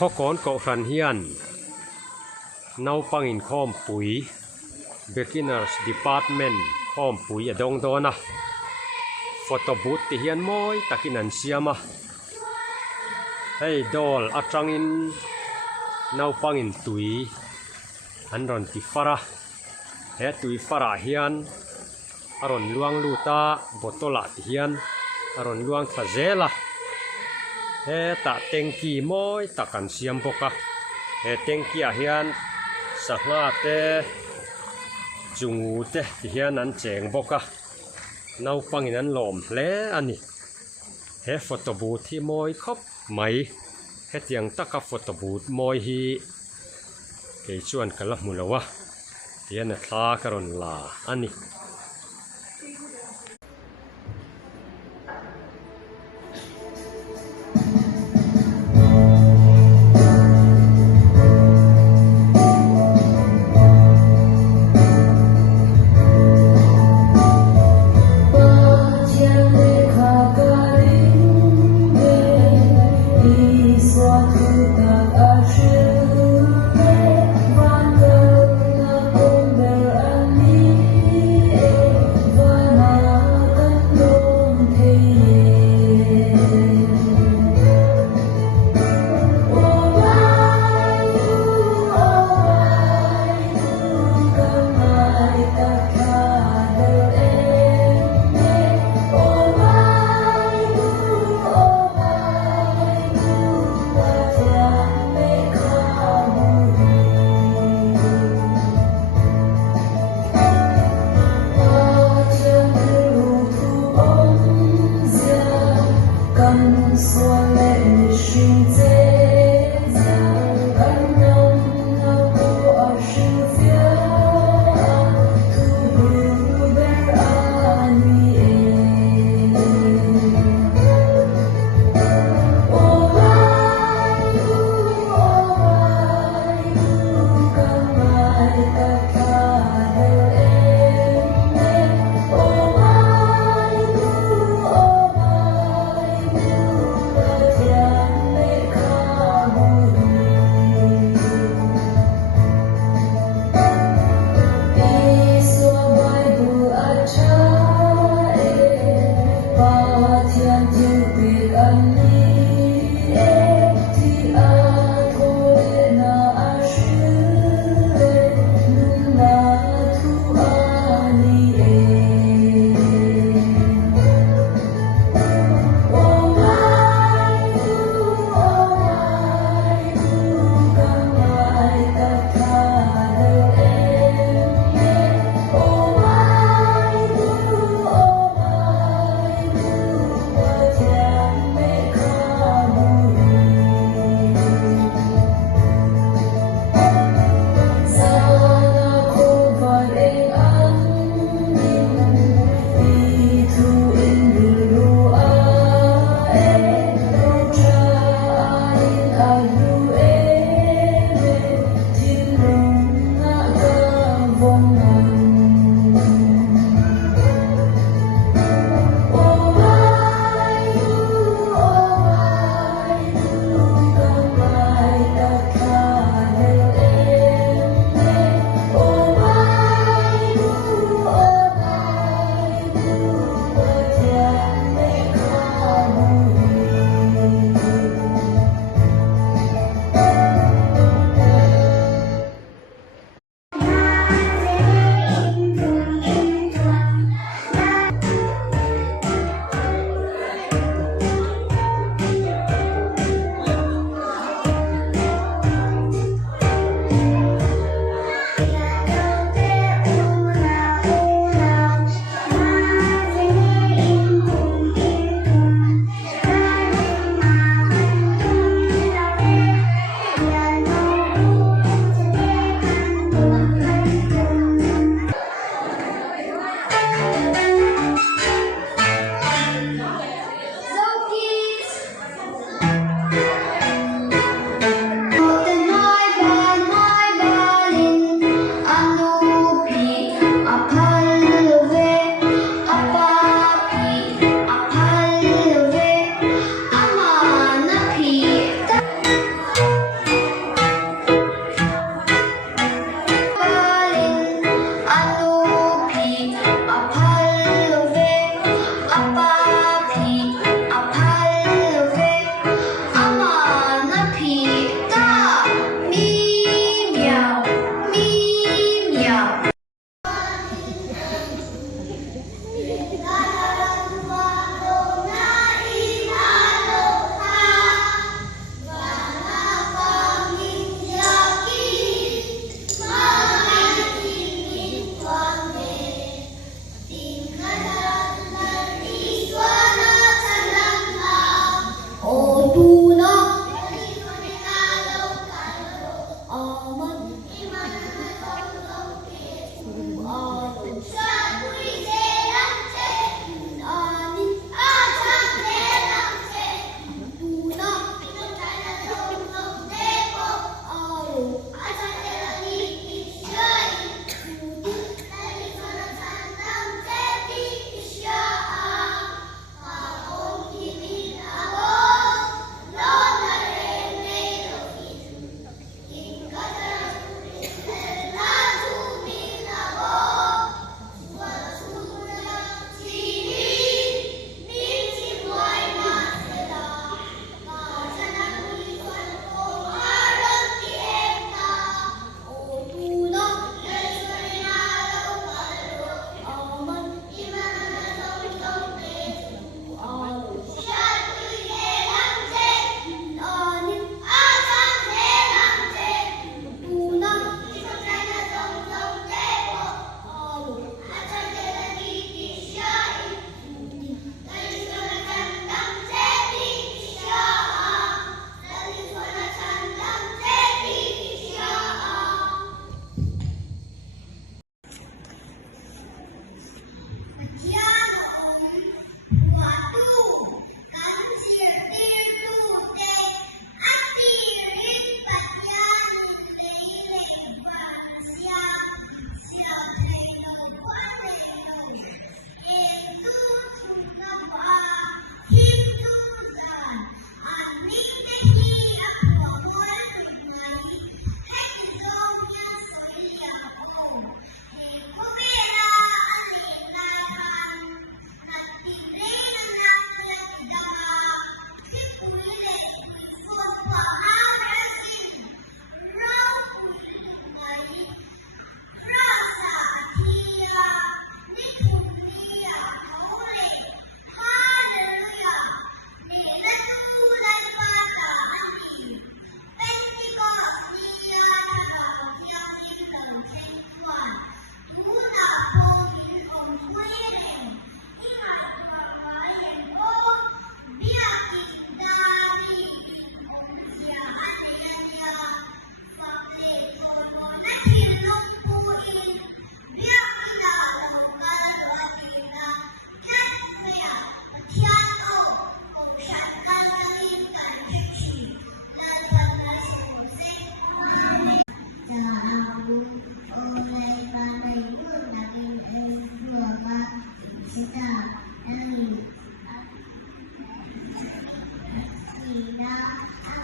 khó con cậu khăn hiền nấu bằng in khom pui beginners department khom pui ở đông đó na photo booth thì hiền môi takin an siama hey doll atrang in nấu bằng in tui an ron ti fara he tui fara hiền aron luang luta botola ti hiền aron luang thazela he ta tengki moi takan siam boka he tengki a hian sanga te chungu te ti hian an cheng boka nau pangin an lom hle ani he photo booth hi moi khop mai he tiang taka photo booth moi hi ke chuan kala mulawa hian a thla karon la ani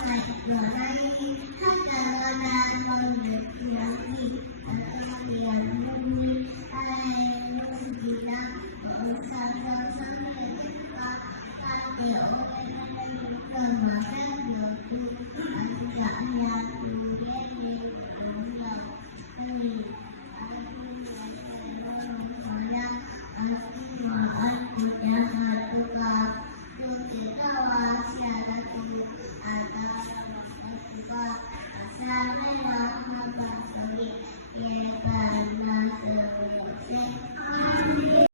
Hãy subscribe cho kênh Ghiền Mì Gõ để không bỏ lỡ những video hấp dẫn.